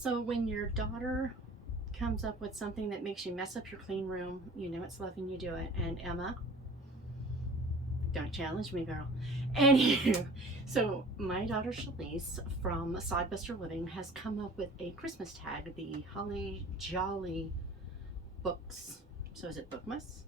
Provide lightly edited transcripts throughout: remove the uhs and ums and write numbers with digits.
So when your daughter comes up with something that makes you mess up your clean room, you know it's loving you do it. And Emma, don't challenge me, girl. Anywho, so my daughter Challice from Sidebuster Living has come up with a Christmas tag, the Holly Jolly Books. So is it Bookmas?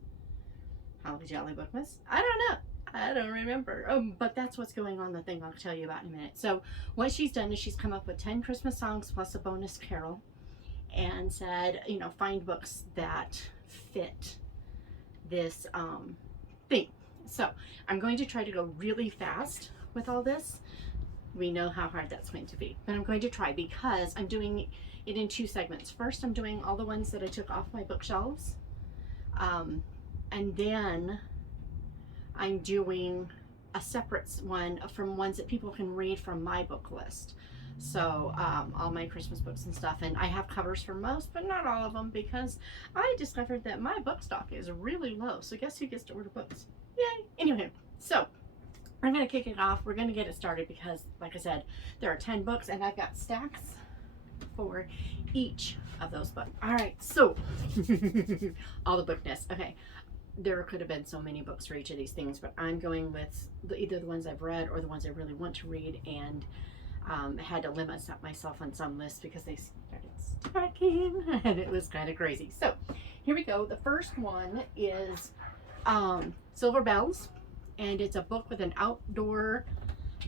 Holly Jolly Bookmas? I don't know. I don't remember. But that's what's going on, the thing I'll tell you about in a minute. So what she's done is she's come up with 10 Christmas songs plus a bonus carol and said, you know, find books that fit this theme. So I'm going to try to go really fast with all this. We know how hard that's going to be, but I'm going to try because I'm doing it in 2 segments. First, I'm doing all the ones that I took off my bookshelves. And then I'm doing a separate one from ones that people can read from my book list. So all my Christmas books and stuff, and I have covers for most, but not all of them, because I discovered that my book stock is really low. So guess who gets to order books? Yay! Anyway, so I'm going to kick it off. We're going to get it started because, like I said, there are 10 books, and I've got stacks for each of those books. All right, so all the bookness. Okay. There could have been so many books for each of these things, but I'm going with either the ones I've read or the ones I really want to read, and had to limit myself on some lists because they started stacking and it was kind of crazy. So here we go. The first one is Silver Bells, and it's a book with an outdoor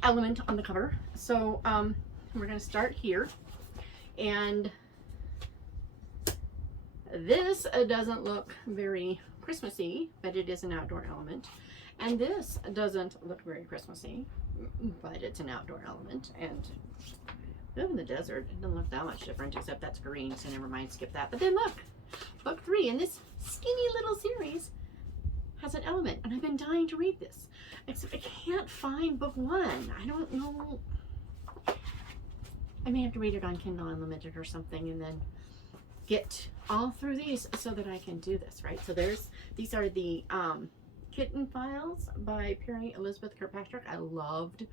element on the cover. So we're going to start here, and this doesn't look very Christmassy, but it is an outdoor element. And this doesn't look very Christmassy, but it's an outdoor element. And in the desert, it doesn't look that much different, except that's green, so never mind, skip that. But then look, book 3 in this skinny little series has an element, and I've been dying to read this, except I can't find book 1. I don't know. I may have to read it on Kindle Unlimited or something, and then get all through these so that I can do this, right? So these are the Kitten Files by Perry Elizabeth Kirkpatrick. I loved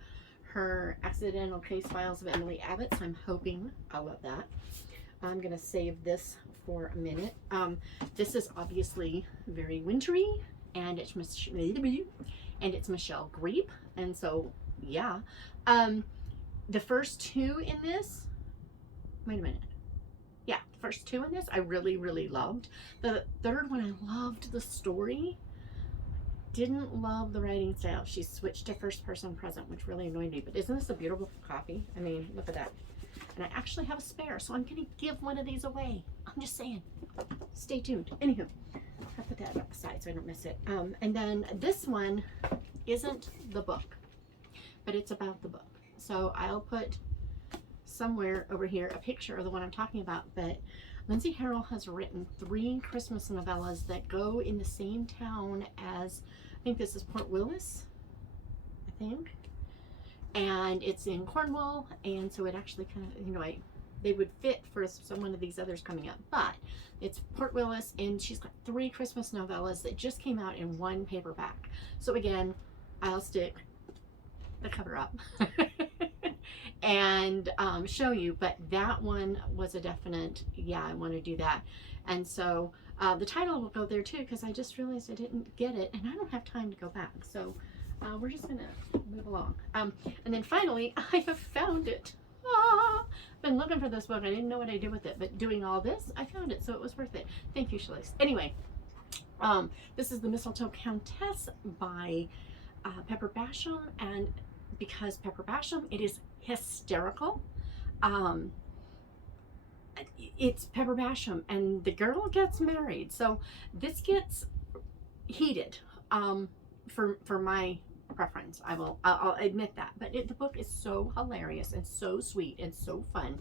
her Accidental Case Files of Emily Abbott, so I'm hoping I'll love that. I'm gonna save this for a minute. This is obviously very wintry, and it's Michelle Greep, and so yeah. The first 2 in this, wait a minute. Yeah, the first 2 in this I really, really loved. The third one, I loved the story. Didn't love the writing style. She switched to first person present, which really annoyed me. But isn't this a beautiful copy? I mean, look at that. And I actually have a spare, so I'm going to give one of these away. I'm just saying. Stay tuned. Anywho, I'll put that aside so I don't miss it. And then this one isn't the book, but it's about the book. So I'll put somewhere over here a picture of the one I'm talking about. But Lindsay Harrell has written 3 Christmas novellas that go in the same town as, I think this is Port Willis, I think, and it's in Cornwall, and so it actually kind of, you know, they would fit for some one of these others coming up, but it's Port Willis, and she's got 3 Christmas novellas that just came out in 1 paperback. So again, I'll stick the cover up and show you, but that one was a definite, yeah, I want to do that. And so the title will go there too, because I just realized I didn't get it, and I don't have time to go back, so we're just gonna move along. And then finally, I have found it. I've been looking for this book. I didn't know what I did with it, but doing all this, I found it, so it was worth it. Thank you, Challice. Anyway, this is the Mistletoe Countess by Pepper Basham, and because Pepper Basham, it is hysterical. It's Pepper Basham, and the girl gets married, so this gets heated for my preference. I'll admit that, but the book is so hilarious and so sweet and so fun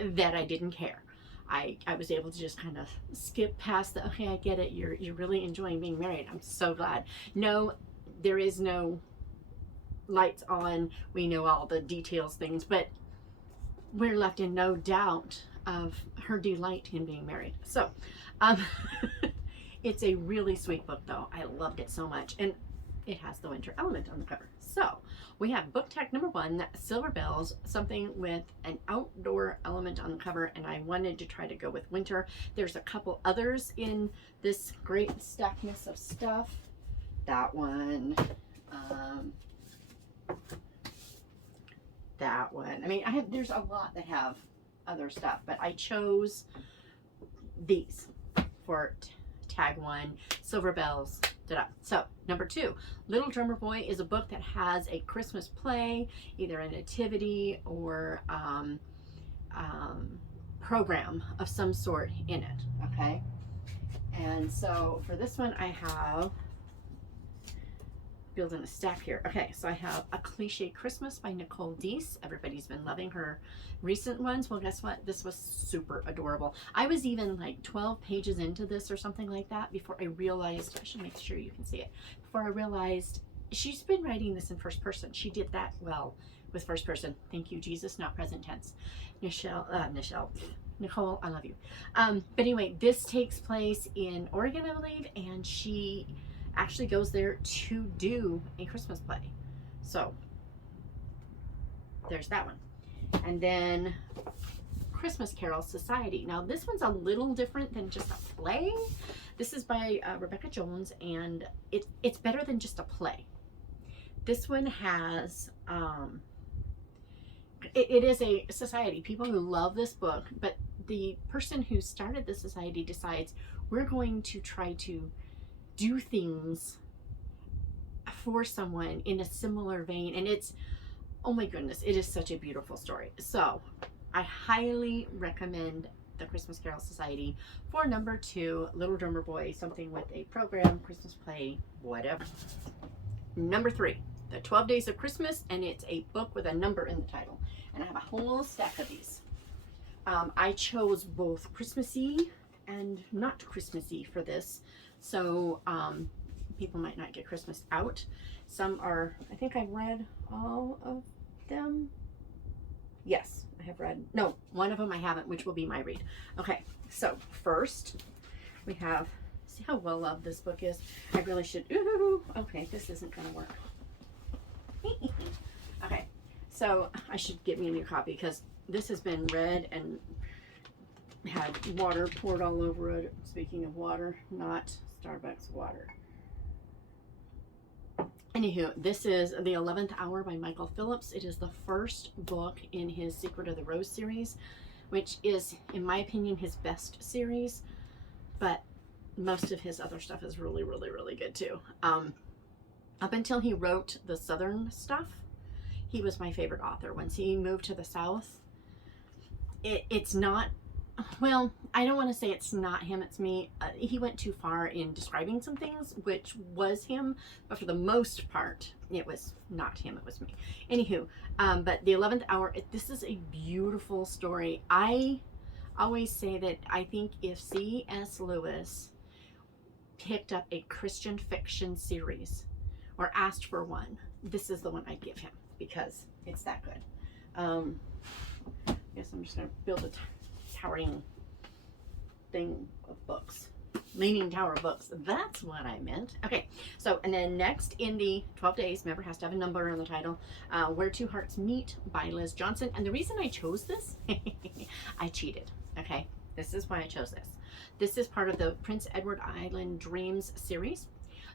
that I didn't care. I was able to just kind of skip past the, okay, I get it, you're really enjoying being married. I'm so glad. No, there is no lights on, we know all the details, things, but we're left in no doubt of her delight in being married. So it's a really sweet book, though. I loved it so much, and it has the winter element on the cover. So we have book tag number 1, Silver Bells, something with an outdoor element on the cover, and I wanted to try to go with winter. There's a couple others in this great stackness of stuff. That one, that one. I mean, there's a lot that have other stuff, but I chose these for tag 1, Silver Bells. So number 2, Little Drummer Boy is a book that has a Christmas play, either a nativity or program of some sort in it. Okay, and so for this one I have building a stack here. Okay, so I have A Cliche Christmas by Nicole Deese. Everybody's been loving her recent ones. Well, guess what? This was super adorable. I was even like 12 pages into this or something like that before I realized, I should make sure you can see it, before I realized she's been writing this in first person. She did that well with first person. Thank you, Jesus, not present tense. Nicole, I love you. But anyway, this takes place in Oregon, I believe, and she actually goes there to do a Christmas play. So there's that one. And then Christmas Carol Society. Now this one's a little different than just a play. This is by Rebecca Jones, and it's better than just a play. This one has it is a society, people who love this book, but the person who started the society decides we're going to try to do things for someone in a similar vein, and it's, oh my goodness, it is such a beautiful story. So I highly recommend the Christmas Carol Society for number 2, Little Drummer Boy, something with a program, Christmas play, whatever. Number 3, The 12 Days of Christmas, and it's a book with a number in the title, and I have a whole stack of these. I chose both Christmassy and not Christmassy for this. So people might not get Christmas out. Some are, I think I've read all of them. Yes, I have read, no, one of them I haven't, which will be my read. Okay, so first we have, see how well loved this book is? I really should, ooh, okay, this isn't gonna work. Okay, so I should get me a new copy because this has been read and had water poured all over it. Speaking of water, not Starbucks water. Anywho, this is The 11th Hour by Michael Phillips. It is the first book in his Secret of the Rose series, which is, in my opinion, his best series, but most of his other stuff is really, really, really good too. Up until he wrote the Southern stuff, he was my favorite author. Once he moved to the South, it's not, well, I don't want to say it's not him, it's me. He went too far in describing some things, which was him, but for the most part, it was not him, it was me. Anywho, but The 11th Hour, this is a beautiful story. I always say that I think if C.S. Lewis picked up a Christian fiction series or asked for one, this is the one I'd give him because it's that good. I guess I'm just going to build a towering thing of books. Leaning tower of books. That's what I meant. Okay, so, and then next in the 12 days, remember, has to have a number in the title, Where Two Hearts Meet by Liz Johnson. And the reason I chose this, I cheated, okay? This is why I chose this. This is part of the Prince Edward Island Dreams series.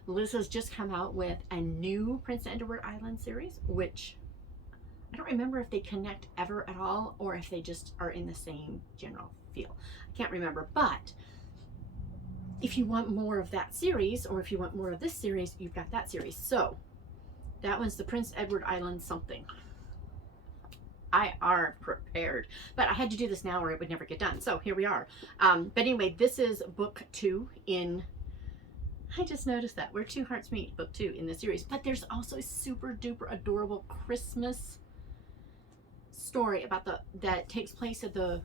Liz has just come out with a new Prince Edward Island series, which I don't remember if they connect ever at all or if they just are in the same general feel. I can't remember, but if you want more of that series or if you want more of this series, you've got that series. So that one's the Prince Edward Island something. I are prepared, but I had to do this now or it would never get done. So here we are. But anyway, this is book 2 in, I just noticed that, Where Two Hearts Meet, book 2 in the series. But there's also a super duper adorable Christmas story about that takes place at the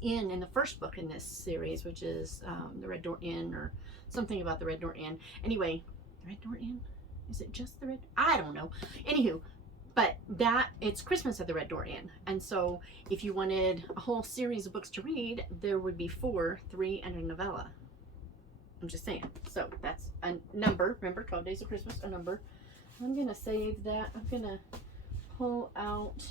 inn in the first book in this series, which is the Red Door Inn or something about the Red Door Inn. Anyway, the Red Door Inn? Is it just the Red? I don't know. Anywho, but it's Christmas at the Red Door Inn. And so if you wanted a whole series of books to read, there would be 4, 3, and a novella. I'm just saying. So that's a number. Remember, 12 Days of Christmas, a number. I'm going to save that. I'm going to pull out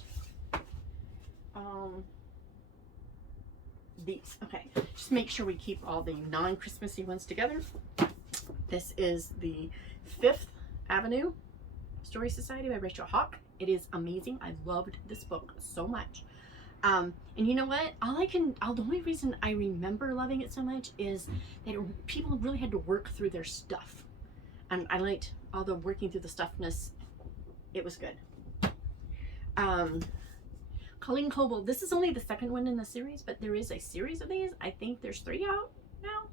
these. Okay, just make sure we keep all the non-Christmassy ones together. This is the Fifth Avenue Story Society by Rachel Hawk. It is amazing. I loved this book so much. And you know what? The only reason I remember loving it so much is that people really had to work through their stuff. And I liked all the working through the stuffness. It was good. Colleen Coble. This is only the second one in the series, but there is a series of these. I think there's 3 out now.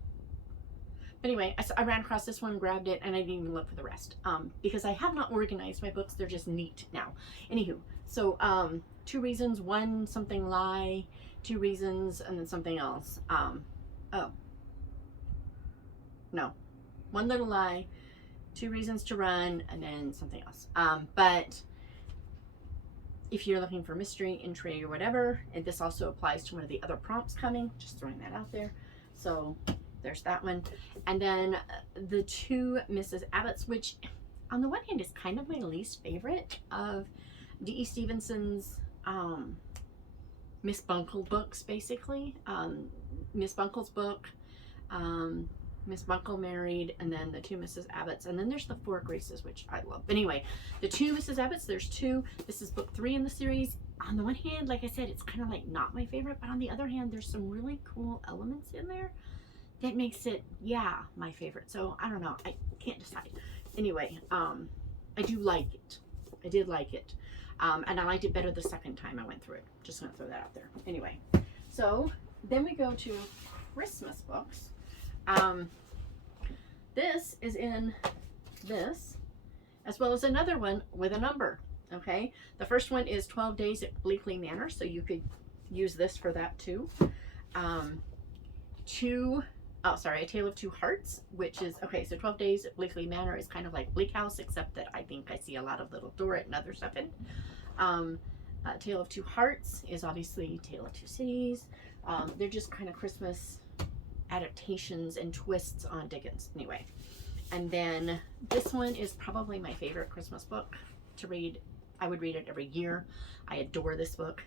But anyway, I ran across this one, grabbed it, and I didn't even look for the rest. Because I have not organized my books. They're just neat now. Anywho, so 2 reasons, 1 something lie, 2 reasons, and then something else. Oh. No. 1 little lie, 2 reasons to run, and then something else. But if you're looking for mystery, intrigue, or whatever, and this also applies to one of the other prompts coming, just throwing that out there. So there's that one. And then the 2 Mrs. Abbotts, which on the one hand is kind of my least favorite of D.E. Stevenson's Miss Bunkle books, basically. Miss Bunkle's book, Miss Bunkle married, and then the 2 Mrs. Abbotts, and then there's the 4 Graces, which I love. But anyway, the 2 Mrs. Abbotts, there's 2. This is book 3 in the series. On the one hand, like I said, it's kind of like not my favorite, but on the other hand, there's some really cool elements in there that makes it, yeah, my favorite. So I don't know, I can't decide. Anyway, I do like it. I did like it. And I liked it better the second time I went through it. Just gonna throw that out there. Anyway, so then we go to Christmas books. This is in this, as well as another one with a number. Okay, the first one is 12 Days at Bleakley Manor, so you could use this for that too. A Tale of Two Hearts, which is, okay, so 12 Days at Bleakley Manor is kind of like Bleak House, except that I think I see a lot of Little Dorrit and other stuff in it. Tale of Two Hearts is obviously Tale of Two Cities. They're just kind of Christmas adaptations and twists on Dickens. Anyway, and then this one is probably my favorite Christmas book to read. I would read it every year. I adore this book.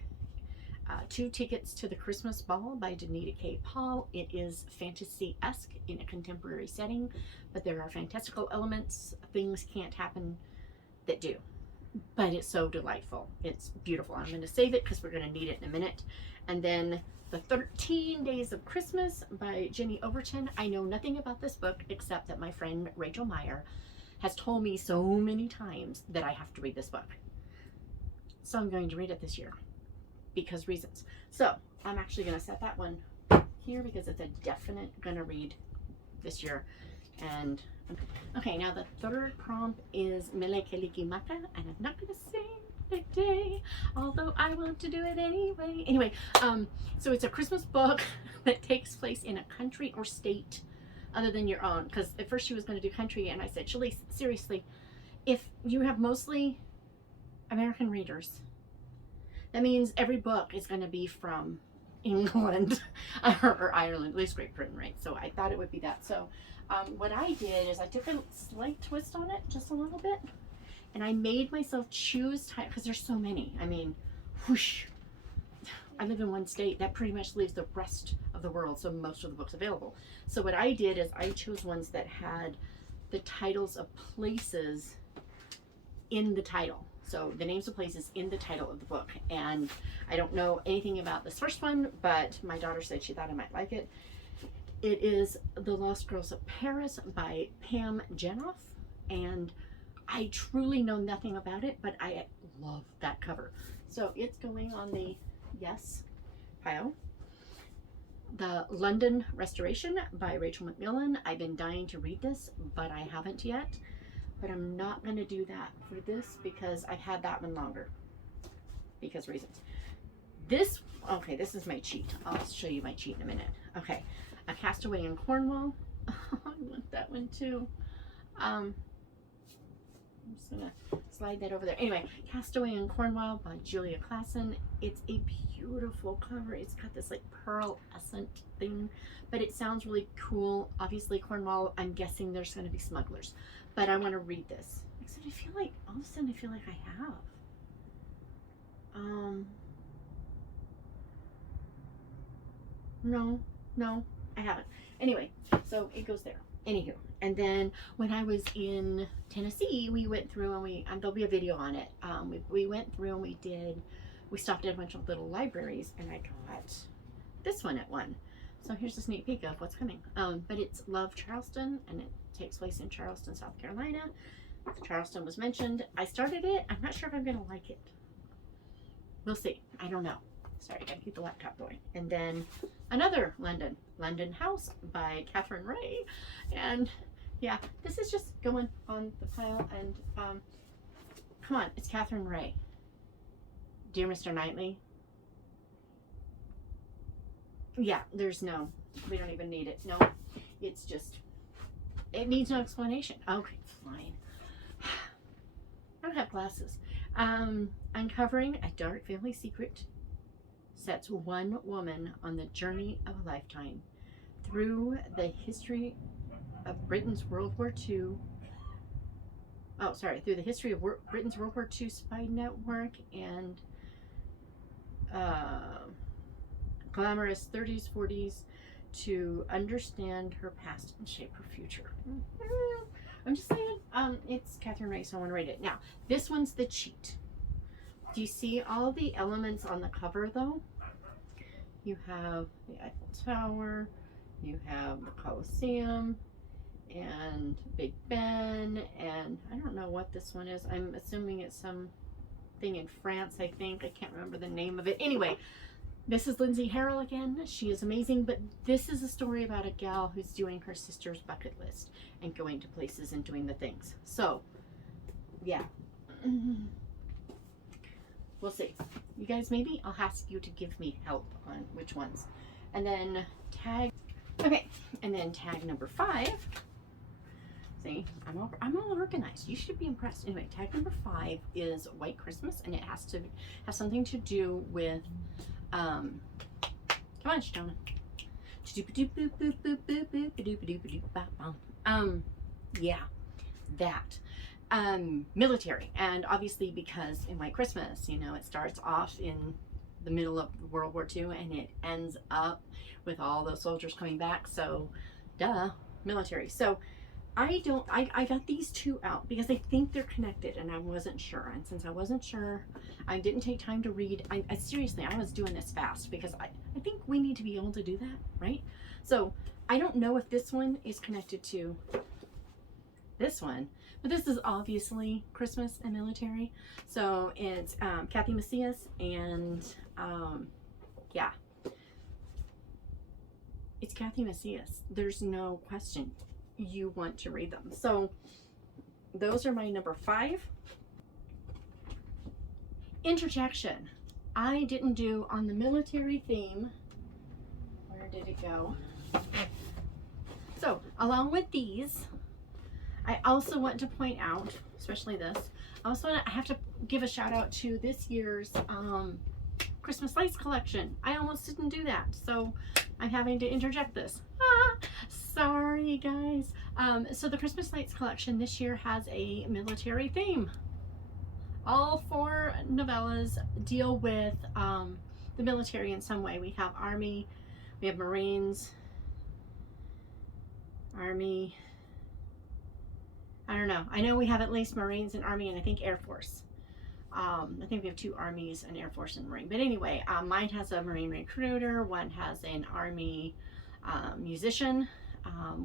2 Tickets to the Christmas Ball by Danita K. Paul. It is fantasy-esque in a contemporary setting, but there are fantastical elements. Things can't happen that do, but it's so delightful. It's beautiful. I'm going to save it because we're going to need it in a minute. And then the 13 Days of Christmas by Jenny Overton. I know nothing about this book except that my friend Rachel Meyer has told me so many times that I have to read this book. So I'm going to read it this year because reasons. So I'm actually going to set that one here because it's a definite gonna read this year. And okay, now the third prompt is Mele Kalikimaka, and I'm not gonna sing today, although I want to do it anyway. Anyway, so it's a Christmas book that takes place in a country or state other than your own. Because at first she was going to do country, and I said, Challice, seriously, if you have mostly American readers, that means every book is going to be from England or Ireland, at least Great Britain, right? So I thought it would be that. So what I did is I took a slight twist on it, just a little bit, and I made myself choose time, because there's so many. I mean, whoosh. I live in one state. That pretty much leaves the rest of the world, so most of the books available. So what I did is I chose ones that had the titles of places in the title. So the names of places in the title of the book. And I don't know anything about this first one, but my daughter said she thought I might like it. It is The Lost Girls of Paris by Pam Jenoff. And I truly know nothing about it, but I love that cover. So it's going on the yes pile. The London Restoration by Rachel Mcmillan. I've been dying to read this, but I haven't yet. But I'm not going to do that for this because I've had that one longer. Because reasons. This, okay, this is my cheat. I'll show you my cheat in a minute. Okay, A Castaway in Cornwall. I want that one too. I'm just going to slide that over there. Anyway, Castaway in Cornwall by Julia Classen. It's a beautiful cover. It's got this like pearlescent thing, but it sounds really cool. Obviously Cornwall, I'm guessing there's going to be smugglers, but I want to read this. Except I feel like, all of a sudden I feel like I have. No, I haven't. Anyway, so it goes there. Anywho, and then when I was in Tennessee, we went through and there'll be a video on it. We went through and we stopped at a bunch of little libraries, and I got this one at one. So here's a sneak peek of what's coming. But it's Love Charleston, and it takes place in Charleston, South Carolina. Charleston was mentioned. I started it. I'm not sure if I'm gonna like it. We'll see. I don't know. Sorry, I gotta keep the laptop going. And then another London House by Catherine Ray. And yeah, this is just going on the pile. And come on, it's Catherine Ray. Dear Mr. Knightley. Yeah, we don't even need it. No, it's just, it needs no explanation. Okay, fine. I don't have glasses. Uncovering a dark family secret sets one woman on the journey of a lifetime through the history of Britain's World War II. Through the history of Britain's World War II spy network and glamorous 30s, 40s to understand her past and shape her future. I'm just saying, it's Catherine Ray, so I want to read it. Now, this one's the cheat. Do you see all the elements on the cover, though? You have the Eiffel Tower, you have the Colosseum, and Big Ben, and I don't know what this one is. I'm assuming it's something in France, I think. I can't remember the name of it. Anyway, this is Lindsay Harrell again. She is amazing, but this is a story about a gal who's doing her sister's bucket list and going to places and doing the things. So, yeah. We'll see. You guys, maybe I'll ask you to give me help on which ones. And then tag, okay, and then tag number 5. See, I'm all organized. You should be impressed. Anyway, tag number 5 is White Christmas, and it has to have something to do with, come on, Shona. Yeah, that. Military, and obviously because in White Christmas, you know, it starts off in the middle of World War II and it ends up with all those soldiers coming back, so duh, military. So I got these two out because I think they're connected and I wasn't sure, and since I wasn't sure, I didn't take time to read. I seriously, I was doing this fast because I think we need to be able to do that, right? So I don't know if this one is connected to this one, but this is obviously Christmas and military. So it's Kathy Macias, and yeah, it's Kathy Macias. There's no question you want to read them. So those are my number 5. Interjection. I didn't do on the military theme. Where did it go? So along with these, I also want to point out, especially this, I have to give a shout out to this year's Christmas lights collection. I almost didn't do that, so I'm having to interject this. Sorry guys. So the Christmas lights collection this year has a military theme. All 4 novellas deal with the military in some way. We have Army, we have Marines, Army, I don't know. I know we have at least Marines and Army, and I think Air Force. I think we have 2 Armies, an Air Force and Marine. But anyway, mine has a Marine recruiter, one has an Army musician,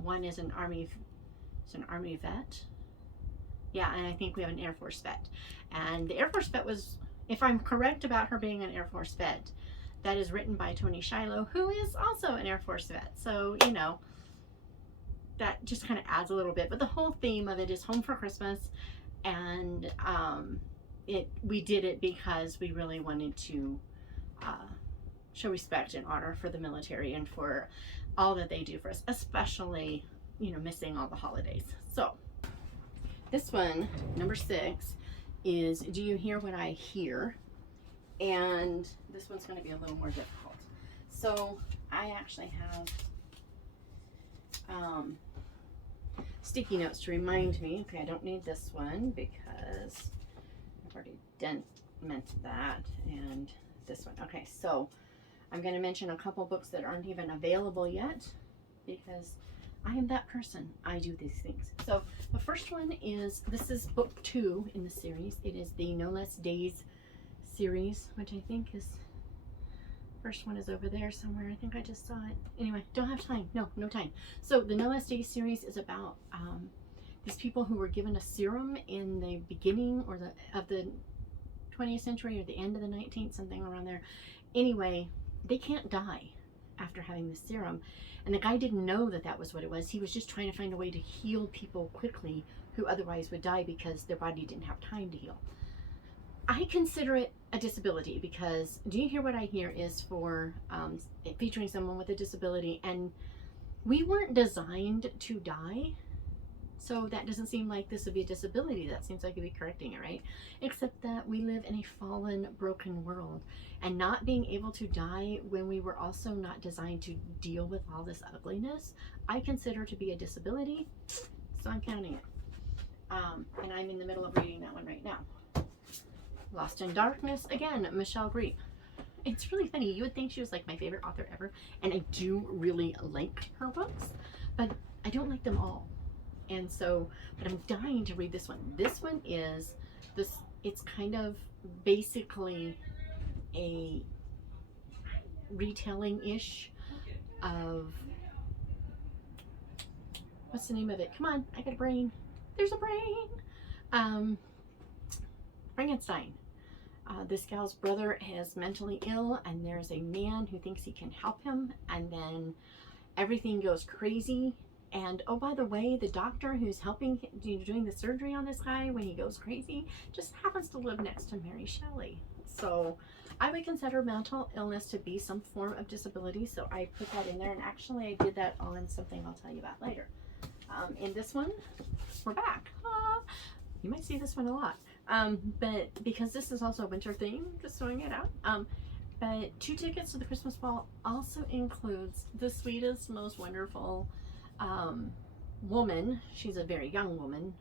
one is an Army vet. Yeah, and I think we have an Air Force vet. And the Air Force vet was, if I'm correct about her being an Air Force vet, that is written by Tony Shiloh, who is also an Air Force vet. So, you know, that just kind of adds a little bit, but the whole theme of it is home for Christmas, and we did it because we really wanted to show respect and honor for the military and for all that they do for us, especially, you know, missing all the holidays. So this one, number 6, is Do You Hear What I Hear? And this one's going to be a little more difficult. So I actually have sticky notes to remind me. Okay, I don't need this one because I've already meant that, and this one. Okay, so I'm going to mention a couple books that aren't even available yet because I am that person. I do these things. So the first one is, this is book 2 in the series. It is the No Less Days series, which I think is, first one is over there somewhere. I think I just saw it. Anyway, don't have time. No time. So the No Less Days series is about these people who were given a serum in the beginning or of the 20th century or the end of the 19th, something around there. Anyway, they can't die after having the serum. And the guy didn't know that that was what it was. He was just trying to find a way to heal people quickly who otherwise would die because their body didn't have time to heal. I consider it a disability because Do You Hear What I Hear is for featuring someone with a disability, and we weren't designed to die. So that doesn't seem like this would be a disability. That seems like it'd be correcting it, right? Except that we live in a fallen, broken world, and not being able to die when we were also not designed to deal with all this ugliness, I consider to be a disability. So I'm counting it. And I'm in the middle of reading that one right now. Lost in Darkness, again, Michelle Green. It's really funny. You would think she was like my favorite author ever, and I do really like her books, but I don't like them all. And so, but I'm dying to read this one. This one is this, it's kind of basically a retelling-ish of, what's the name of it? Come on, I got a brain. There's a brain. Frankenstein. This gal's brother is mentally ill, and there's a man who thinks he can help him, and then everything goes crazy. And oh, by the way, the doctor who's helping doing the surgery on this guy when he goes crazy just happens to live next to Mary Shelley. So I would consider mental illness to be some form of disability, so I put that in there, and actually I did that on something I'll tell you about later. In this one, we're back. You might see this one a lot. But because this is also a winter theme, just throwing it out. But 2 tickets to the Christmas ball also includes the sweetest, most wonderful woman. She's a very young woman,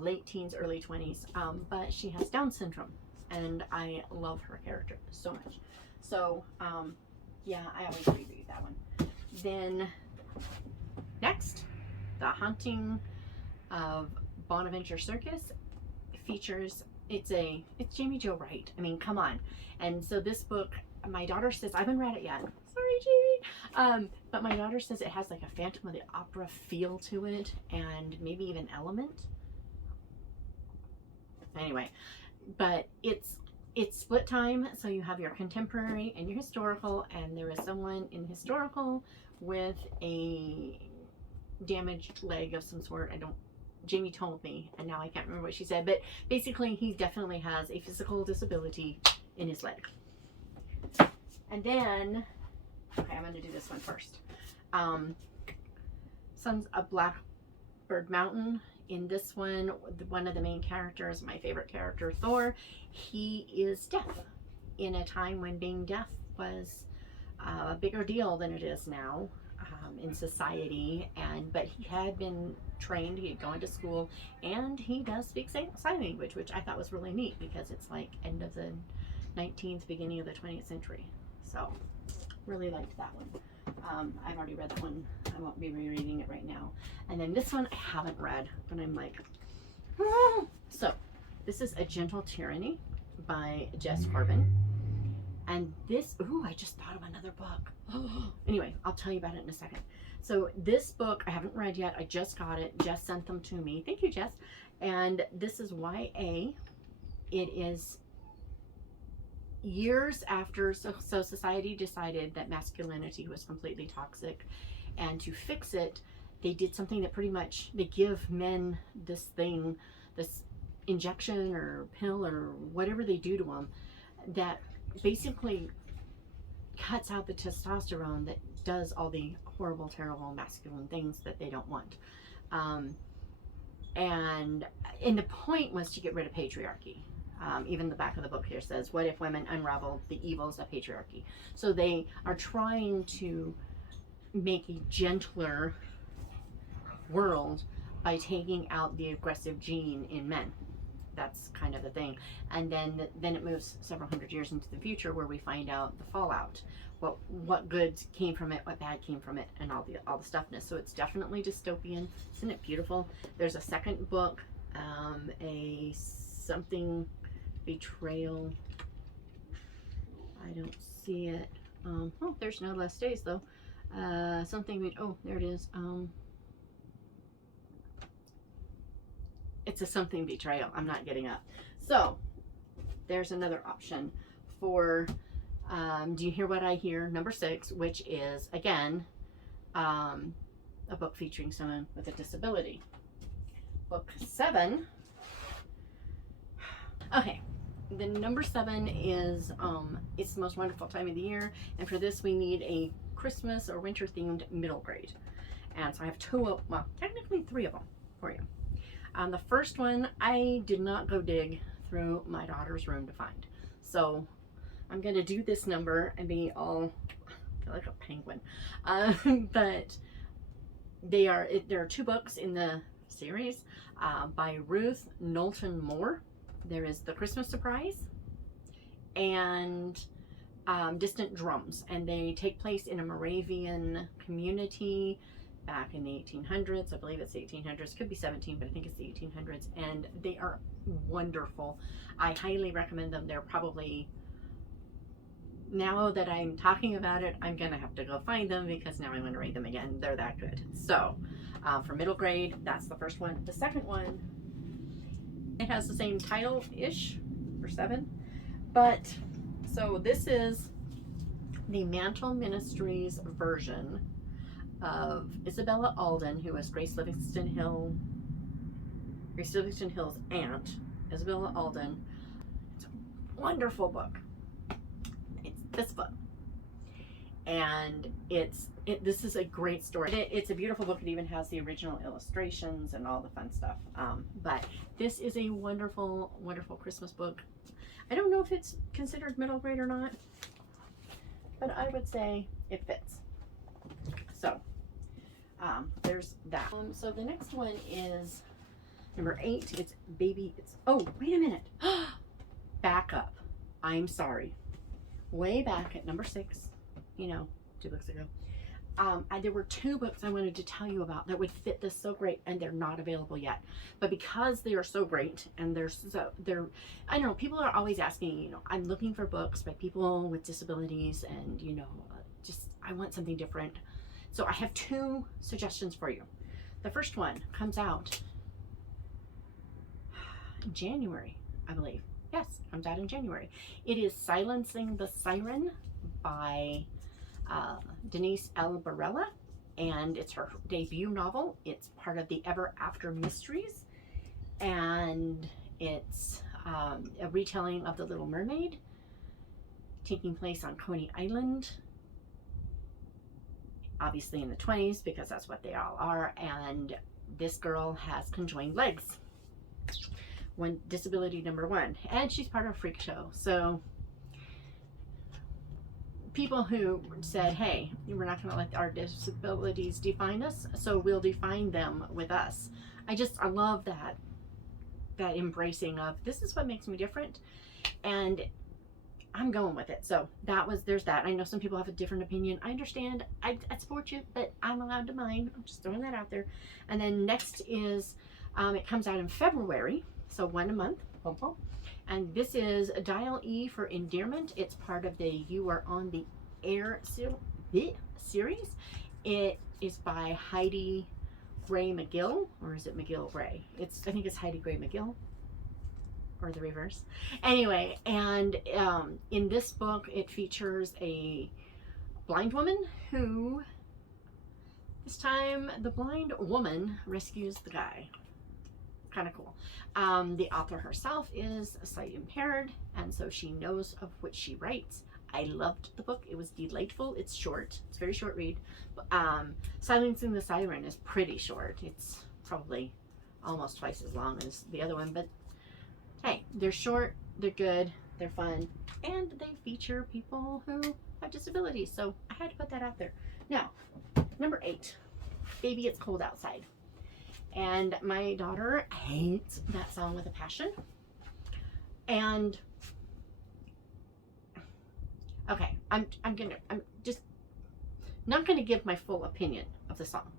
late teens, early 20s, but she has Down syndrome, and I love her character so much. So yeah, I always reread that one. Then next, The Haunting of Bonaventure Circus features, it's Jamie Jo Wright. I mean, come on. And so this book, my daughter says, I haven't read it yet. Sorry, Jamie. But my daughter says it has like a Phantom of the Opera feel to it, and maybe even Element. Anyway, but it's split time, so you have your contemporary and your historical, and there is someone in historical with a damaged leg of some sort. Jamie told me, and now I can't remember what she said, but basically he definitely has a physical disability in his leg. And then, okay, I'm going to do this one first. Sons of Blackbird Mountain. In this one of the main characters, my favorite character, Thor, he is deaf in a time when being deaf was a bigger deal than it is now in society. But he had been trained, he had gone to school, and he does speak sign language, which I thought was really neat because it's like end of the 19th, beginning of the 20th century. So really liked that one. I've already read that one. I won't be rereading it right now. And then this one I haven't read, but I'm like, ah. So this is A Gentle Tyranny by Jess Corbin. And this, ooh, I just thought of another book. Anyway, I'll tell you about it in a second. So this book I haven't read yet. I just got it. Jess sent them to me. Thank you, Jess. And this is YA. It is years after, so society decided that masculinity was completely toxic, and to fix it, they did something that pretty much, they give men this thing, this injection or pill or whatever they do to them, that basically cuts out the testosterone that does all the horrible, terrible masculine things that they don't want. And the point was to get rid of patriarchy. Even the back of the book here says, what if women unravel the evils of patriarchy? So they are trying to make a gentler world by taking out the aggressive gene in men. That's kind of the thing. And then it moves several hundred years into the future, where we find out the fallout, what good came from it, what bad came from it, and all the stuffness. So it's definitely dystopian. Isn't it beautiful? There's a second book, a something betrayal. I don't see it. Oh, there's no less days though. Oh, there it is. It's a something betrayal. I'm not getting up. So there's another option for, do you hear what I hear? Number 6, which is again, a book featuring someone with a disability. Book 7. Okay. The number 7 is, it's the most wonderful time of the year. And for this, we need a Christmas or winter themed middle grade. And so I have 2 of, well, technically 3 of them for you. The first one, I did not go dig through my daughter's room to find. So I'm going to do this number and be all, I feel like a penguin. But there are 2 books in the series by Ruth Knowlton Moore. There is The Christmas Surprise and Distant Drums. And they take place in a Moravian community back in the 1800s. I believe it's the 1800s, could be 17, but I think it's the 1800s, and they are wonderful. I highly recommend them. They're probably, now that I'm talking about it, I'm gonna have to go find them because now I want to read them again. They're that good. So for middle grade, that's the first one. The second one, it has the same title-ish for 7, but so this is the Mantle Ministries version of Isabella Alden, who was Grace Livingston Hill's aunt. Isabella Alden. It's a wonderful book. It's this book, and this is a great story. It's a beautiful book. It even has the original illustrations and all the fun stuff. But this is a wonderful, wonderful Christmas book. I don't know if it's considered middle grade or not, but I would say it fits. So there's that. So the next one is number 8. Oh, wait a minute. Back up. I'm sorry. Way back at number 6, 2 books ago, there were 2 books I wanted to tell you about that would fit this so great, and they're not available yet. But because they are so great, and I don't know, people are always asking, I'm looking for books by people with disabilities, and just I want something different. So I have 2 suggestions for you. The first one comes out in January, I believe. Yes, comes out in January. It is Silencing the Siren by Denise L. Barela, and it's her debut novel. It's part of the Ever After Mysteries, and it's a retelling of The Little Mermaid, taking place on Coney Island, obviously in the 20s, because that's what they all are. And this girl has conjoined legs, disability number 1, and she's part of a freak show. So people who said, hey, we're not going to let our disabilities define us, so we'll define them with us. I love that embracing of, this is what makes me different, and I'm going with it. So there's that. I know some people have a different opinion. I understand. I support you, but I'm allowed to mine. I'm just throwing that out there. And then next is, it comes out in February, so 1 a month. And this is Dial E for Endearment. It's part of the You Are on the Air series. It is by Heidi Gray McGill, or is it McGill Gray? I think it's Heidi Gray McGill, or the reverse. Anyway, and in this book, it features a blind woman who, this time, the blind woman rescues the guy. Kind of cool. The author herself is sight impaired, and so she knows of what she writes. I loved the book. It was delightful. It's short. It's a very short read. Silencing the Siren is pretty short. It's probably almost twice as long as the other one, but hey, they're short, they're good, they're fun, and they feature people who have disabilities, so I had to put that out there. Now, number 8, Baby It's Cold Outside. And my daughter hates that song with a passion. And okay, I'm just not gonna give my full opinion of the song.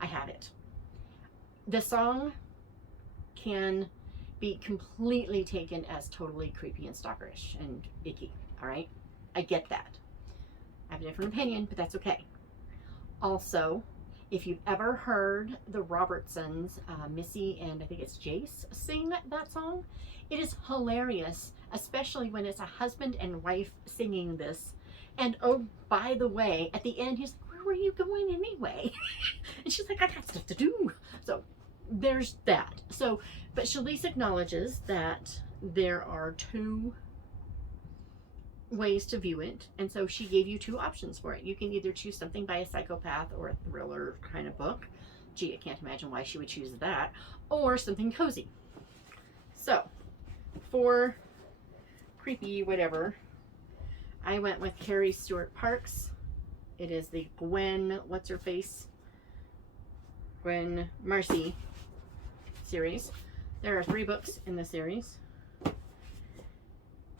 I have it. The song can be completely taken as totally creepy and stalkerish and icky. All right, I get that. I have a different opinion, but that's okay. Also, if you've ever heard the Robertsons, Missy and I think it's Jace, sing that song, it is hilarious, especially when it's a husband and wife singing this. And oh, by the way, at the end, he's like, where were you going anyway? And she's like, I got stuff to do. So there's that. So, but Challice acknowledges that there are 2 ways to view it, and so she gave you 2 options for it. You can either choose something by a psychopath or a thriller kind of book. Gee, I can't imagine why she would choose that. Or something cozy. So, for creepy whatever, I went with Carrie Stewart Parks. It is the Gwen, what's her face? Gwen Marcy series. There are 3 books in the series.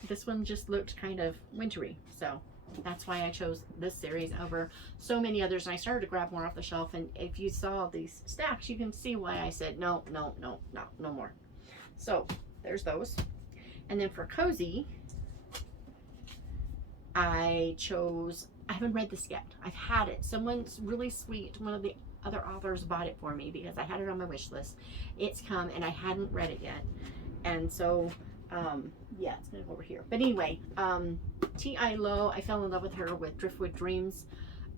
This one just looked kind of wintry, so that's why I chose this series over so many others. And I started to grab more off the shelf, and if you saw these stacks, you can see why I said no more. So there's those. And then for cozy, I haven't read this yet. I've had it. Someone's really sweet, one of the other authors bought it for me because I had it on my wish list. It's come and I hadn't read it yet. And so yeah, it's gonna go over here. But anyway, T.I. Lowe, I fell in love with her with Driftwood Dreams.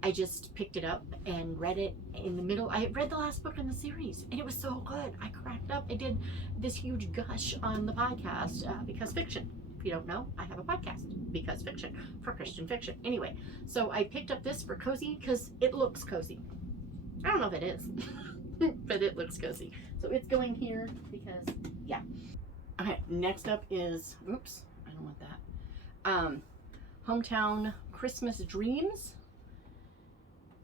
I just picked it up and read it in the middle. I read the last book in the series and it was so good. I cracked up. I did this huge gush on the podcast, Because Fiction. If you don't know, I have a podcast, Because Fiction, for Christian fiction. Anyway, so I picked up this for cozy because it looks cozy. I don't know if it is, but it looks cozy. So it's going here because, yeah. Okay, next up is, oops, I don't want that. Hometown Christmas Dreams.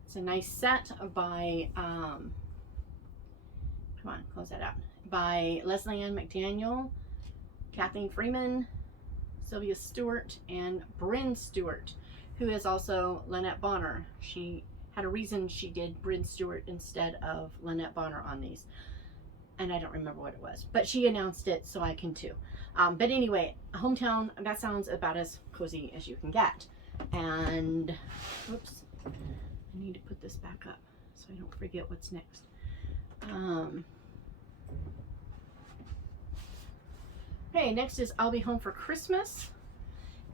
It's a nice set by, come on, close that out. By Leslie Ann McDaniel, Kathleen Freeman, Sylvia Stewart, and Bryn Stewart, who is also Lynette Bonner. She had a reason she did Bryn Stewart instead of Lynette Bonner on these. And I don't remember what it was, but she announced it, so I can too. But anyway, Hometown, that sounds about as cozy as you can get. And, oops, I need to put this back up so I don't forget what's next. Okay, next is I'll Be Home for Christmas.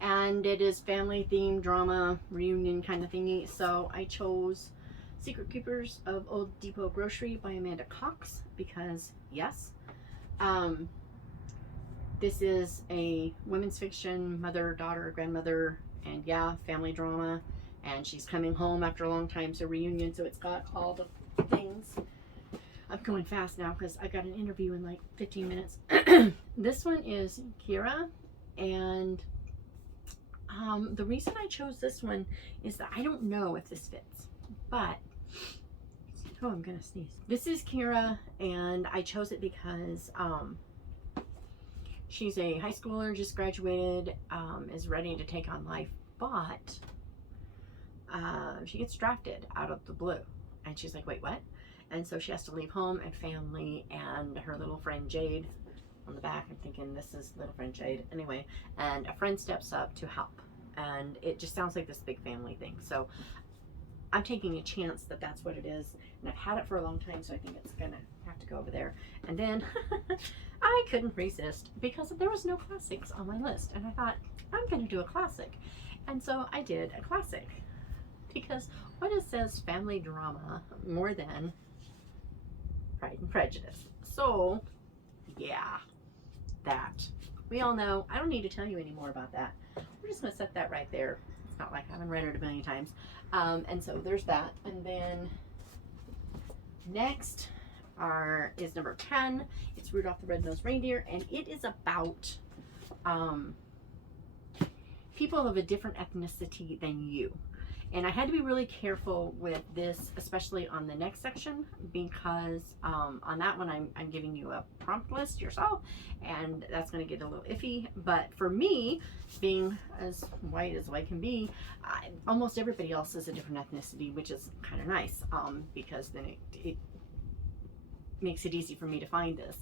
And it is family themed drama, reunion kind of thingy. So I chose Secret Keepers of Old Depot Grocery by Amanda Cox because, yes, this is a women's fiction, mother, daughter, grandmother, and yeah, family drama. And she's coming home after a long time, so reunion. So it's got all the things. I'm going fast now because I got an interview in like 15 minutes. This one is Kira, and the reason I chose this one is that I don't know if this fits, but oh, I'm gonna sneeze. This is Kira, and I chose it because she's a high schooler, just graduated, is ready to take on life, but she gets drafted out of the blue, and she's like, wait, what? And so she has to leave home and family and her little friend Jade. On the back, I'm thinking this is little friend Jade. Anyway, and a friend steps up to help, and it just sounds like this big family thing. So I'm taking a chance that that's what it is, and I've had it for a long time, so I think it's gonna have to go over there. And then I couldn't resist because there was no classics on my list, and I thought I'm gonna do a classic, and so I did a classic because what it says family drama more than Pride and Prejudice. So yeah, that we all know. I don't need to tell you any more about that. We're just gonna set that right there. It's not like I haven't read it a million times. And so there's that. And then next, is number 10. It's Rudolph the Red-Nosed Reindeer, and it is about people of a different ethnicity than you. And I had to be really careful with this, especially on the next section, because on that one I'm giving you a prompt list yourself, and that's going to get a little iffy. But for me, being as white can be, almost everybody else is a different ethnicity, which is kind of nice, because then it makes it easy for me to find this.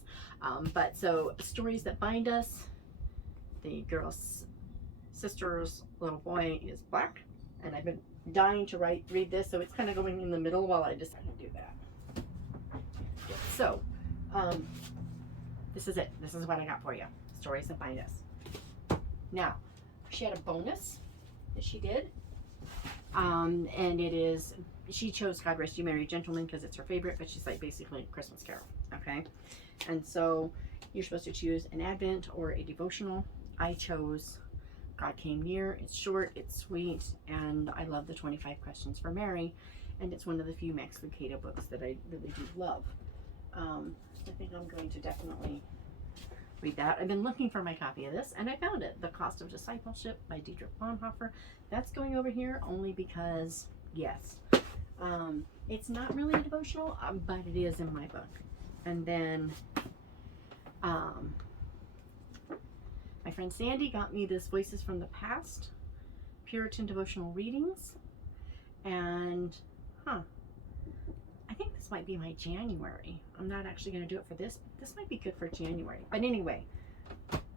But so, stories that bind us. The girl's sister's little boy is black, and I've been dying to read this, so it's kind of going in the middle while I decide to do that. So, this is it. This is what I got for you. Stories that bind us. Now, she had a bonus that she did, and it is, she chose God Rest You Merry Gentlemen because it's her favorite, but she's like basically a Christmas carol, okay? And so you're supposed to choose an Advent or a devotional. I chose God Came Near. It's short, it's sweet, and I love the 25 Questions for Mary, and it's one of the few Max Lucado books that I really do love. I think I'm going to definitely read that. I've been looking for my copy of this, and I found it. The Cost of Discipleship by Deidre Bonhoeffer. That's going over here only because, yes, it's not really a devotional, but it is in my book. And then my friend Sandy got me this Voices from the Past Puritan devotional readings, and I think this might be my January. I'm not actually going to do it for this, but this might be good for January. But anyway,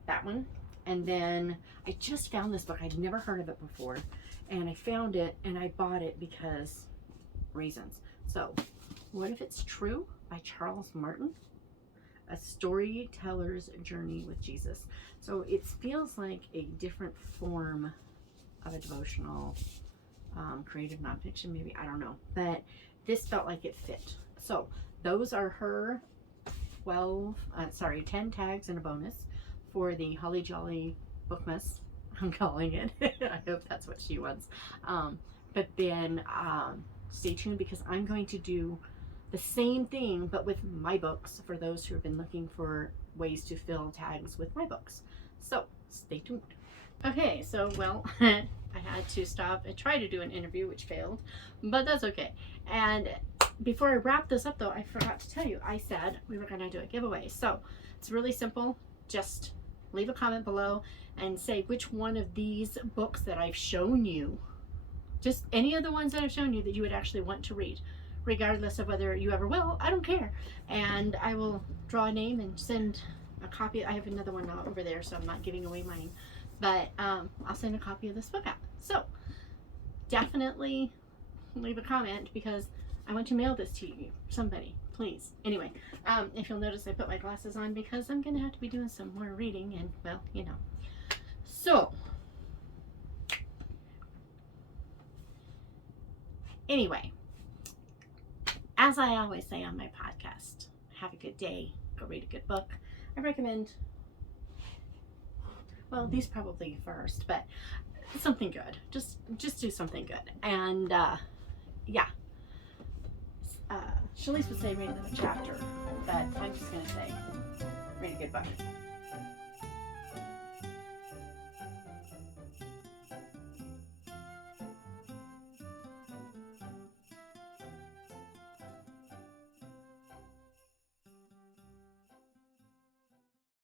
that one. And then I just found this book. I'd never heard of it before, and I found it and I bought it because reasons. So, What If It's True by Charles Martin, a storyteller's journey with Jesus. So it feels like a different form of a devotional, creative nonfiction, maybe, I don't know, but this felt like it fit. So those are her 10 tags and a bonus for the Holly Jolly Bookmas, I'm calling it. I hope that's what she wants. But then stay tuned, because I'm going to do the same thing but with my books for those who have been looking for ways to fill tags with my books. So stay tuned. Okay, so well, I had to stop and try to do an interview, which failed, but that's okay. And before I wrap this up though, I forgot to tell you, I said we were going to do a giveaway. So it's really simple. Just leave a comment below and say which one of these books that I've shown you, just any of the ones that I've shown you, that you would actually want to read, regardless of whether you ever will. I don't care. And I will draw a name and send a copy. I have another one over there, so I'm not giving away mine, but I'll send a copy of this book out. So definitely leave a comment, because I want to mail this to you, somebody, please. Anyway, if you'll notice, I put my glasses on because I'm gonna have to be doing some more reading, and well, you know. So anyway, as I always say on my podcast, have a good day, go read a good book. I recommend, well, these probably first, but something good. Just do something good. And yeah, Challice would say read another chapter, but I'm just gonna say read a good book.